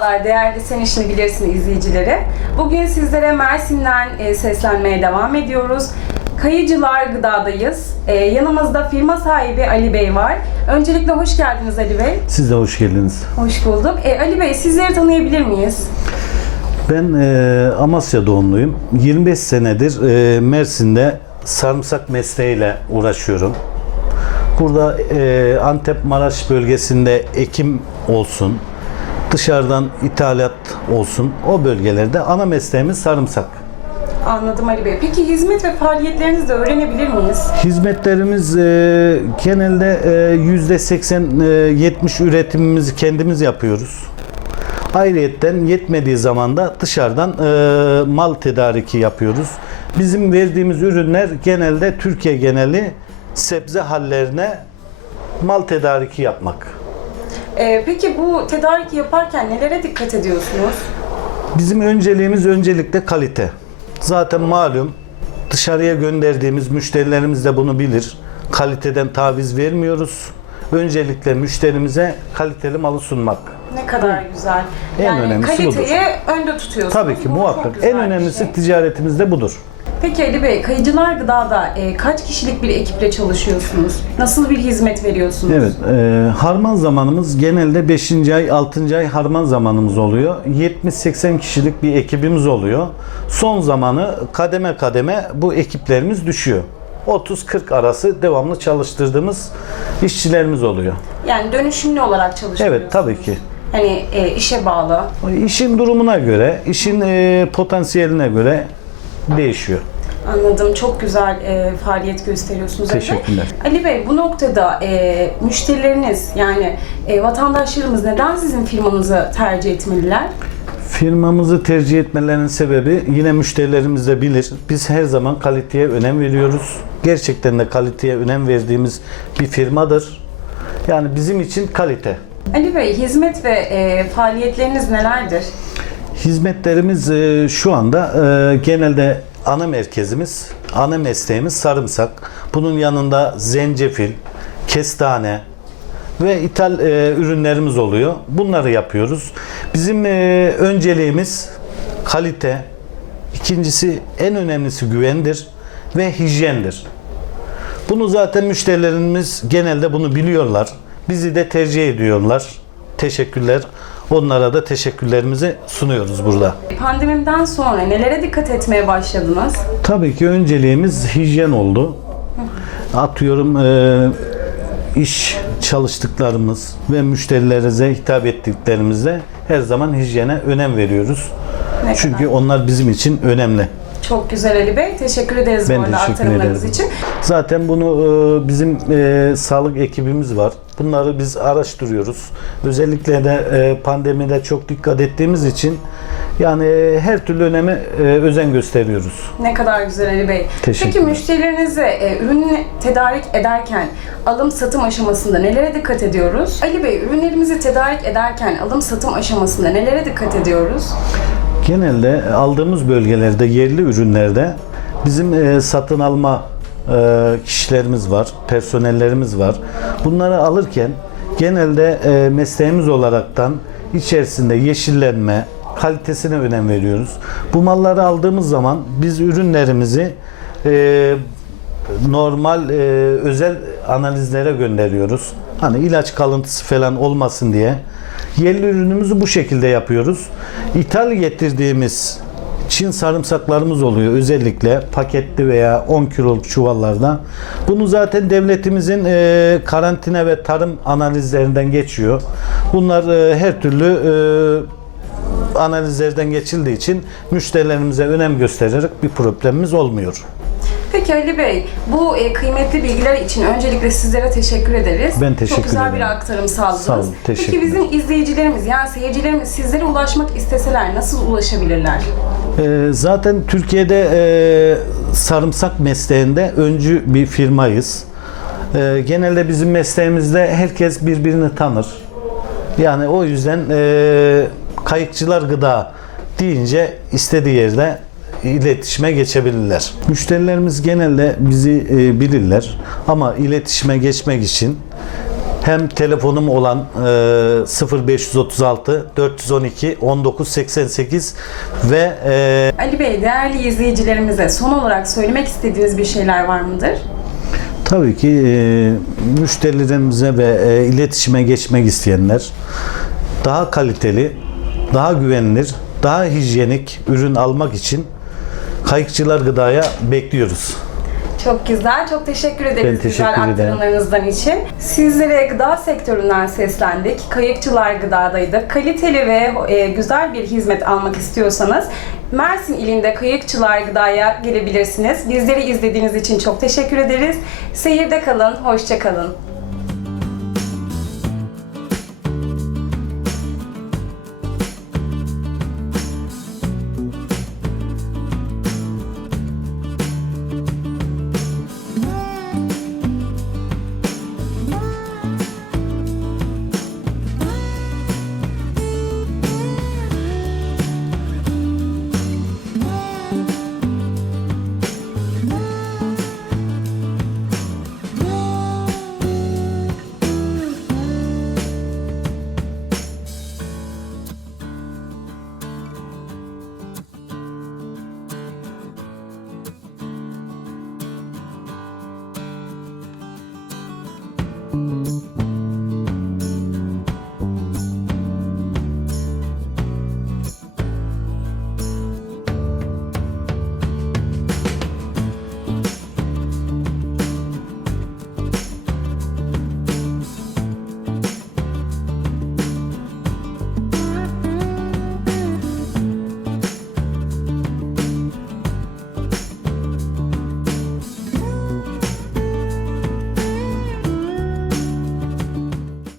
Merhabalar değerli Sen İşini Bilirsin izleyicileri. Bugün sizlere Mersin'den e, seslenmeye devam ediyoruz. Kayıcılar Gıda'dayız. E, yanımızda firma sahibi Ali Bey var. Öncelikle hoş geldiniz Ali Bey. Siz de hoş geldiniz. Hoş bulduk. E, Ali Bey sizleri tanıyabilir miyiz? Ben e, Amasya doğumluyum. 25 senedir e, Mersin'de sarımsak mesleğiyle uğraşıyorum. Burada e, Antep Maraş bölgesinde ekim olsun, dışarıdan ithalat olsun o bölgelerde ana mesleğimiz sarımsak. Anladım Ali Bey. Peki hizmet ve faaliyetlerinizi de öğrenebilir miyiz? Hizmetlerimiz e, genelde e, %80-70 üretimimizi kendimiz yapıyoruz. Ayrıyetten yetmediği zaman da dışarıdan e, mal tedariki yapıyoruz. Bizim verdiğimiz ürünler genelde Türkiye geneli sebze hallerine mal tedariki yapmak. E, peki bu tedarik yaparken nelere dikkat ediyorsunuz? Bizim önceliğimiz öncelikle kalite. Zaten malum dışarıya gönderdiğimiz müşterilerimiz de bunu bilir. Kaliteden taviz vermiyoruz. Öncelikle müşterimize kaliteli malı sunmak. Ne kadar güzel. En yani önemlisi kaliteyi önde tutuyorsunuz. Tabii ki Bu çok muhakkak. güzel En bir önemlisi şey. ticaretimizde budur. Peki Ali Bey, Kayıcılar Gıda'da e, kaç kişilik bir ekiple çalışıyorsunuz? Nasıl bir hizmet veriyorsunuz? Evet, e, harman zamanımız genelde 5. ay, 6. ay harman zamanımız oluyor. 70-80 kişilik bir ekibimiz oluyor. Son zamanı kademe kademe bu ekiplerimiz düşüyor. 30-40 arası devamlı çalıştırdığımız işçilerimiz oluyor. Yani dönüşümlü olarak çalışıyorsunuz. Evet, tabii ki. Hani e, işe bağlı. İşin durumuna göre, işin e, potansiyeline göre değişiyor. Anladım. Çok güzel e, faaliyet gösteriyorsunuz. Teşekkürler. Ali Bey, bu noktada e, müşterileriniz yani e, vatandaşlarımız neden sizin firmanızı tercih etmeliler? Firmamızı tercih etmelerinin sebebi yine müşterilerimiz de bilir. Biz her zaman kaliteye önem veriyoruz. Gerçekten de kaliteye önem verdiğimiz bir firmadır. Yani bizim için kalite. Ali Bey, hizmet ve e, faaliyetleriniz nelerdir? Hizmetlerimiz e, şu anda e, genelde ana merkezimiz, ana mesleğimiz sarımsak. Bunun yanında zencefil, kestane ve ithal e, ürünlerimiz oluyor. Bunları yapıyoruz. Bizim e, önceliğimiz kalite, ikincisi en önemlisi güvendir ve hijyendir. Bunu zaten müşterilerimiz genelde bunu biliyorlar. Bizi de tercih ediyorlar. Teşekkürler. Onlara da teşekkürlerimizi sunuyoruz burada. Pandemiden sonra nelere dikkat etmeye başladınız? Tabii ki önceliğimiz hijyen oldu. Atıyorum e, iş çalıştıklarımız ve müşterilerimize hitap ettiklerimizde her zaman hijyene önem veriyoruz. Ne Çünkü kadar? onlar bizim için önemli. Çok güzel Ali Bey. Teşekkür ederiz Ben bu arada teşekkür aktarımlarınız ederim. için. Zaten bunu e, bizim e, sağlık ekibimiz var. Bunları biz araştırıyoruz. Özellikle de e, pandemide çok dikkat ettiğimiz için yani her türlü öneme e, özen gösteriyoruz. Ne kadar güzel Ali Bey. Teşekkürler. Peki müşterilerinize e, ürünü tedarik ederken alım satım aşamasında nelere dikkat ediyoruz? Ali Bey ürünlerimizi tedarik ederken alım satım aşamasında nelere dikkat ediyoruz? Genelde aldığımız bölgelerde yerli ürünlerde bizim e, satın alma e, kişilerimiz var, personellerimiz var. Bunları alırken genelde e, mesleğimiz olaraktan içerisinde yeşillenme, kalitesine önem veriyoruz. Bu malları aldığımız zaman biz ürünlerimizi normal özel analizlere gönderiyoruz. Hani ilaç kalıntısı falan olmasın diye. Yerli ürünümüzü bu şekilde yapıyoruz. İthal getirdiğimiz Çin sarımsaklarımız oluyor özellikle paketli veya 10 kiloluk çuvallarda. Bunu zaten devletimizin e, karantina ve tarım analizlerinden geçiyor. Bunlar e, her türlü e, analizlerden geçildiği için müşterilerimize önem göstererek bir problemimiz olmuyor. Peki Ali Bey, bu e, kıymetli bilgiler için öncelikle sizlere teşekkür ederiz. Ben teşekkür Çok güzel bir ederim. aktarım sağladınız. Sağ olun, Peki bizim izleyicilerimiz yani seyircilerimiz sizlere ulaşmak isteseler nasıl ulaşabilirler? Ee, Zaten Türkiye'de e, sarımsak mesleğinde öncü bir firmayız. Ee, Genelde bizim mesleğimizde herkes birbirini tanır. Yani o yüzden e, kayıkçılar gıda deyince istediği yerde iletişime geçebilirler. Müşterilerimiz genelde bizi e, bilirler ama iletişime geçmek için hem telefonum olan e, 0536 412 1988 ve e, Ali Bey, değerli izleyicilerimize son olarak söylemek istediğiniz bir şeyler var mıdır? Tabii ki e, müşterilerimize ve e, iletişime geçmek isteyenler daha kaliteli, daha güvenilir, daha hijyenik ürün almak için Kayıkçılar Gıda'ya bekliyoruz. Çok güzel. Çok teşekkür ederiz Ben teşekkür güzel aktarımlarınızdan için. Sizlere gıda sektöründen seslendik. Kayıkçılar Gıda'daydık. Kaliteli ve e, güzel bir hizmet almak istiyorsanız Mersin ilinde Kayıkçılar Gıda'ya gelebilirsiniz. Bizleri izlediğiniz için çok teşekkür ederiz. Seyirde kalın, hoşça kalın. you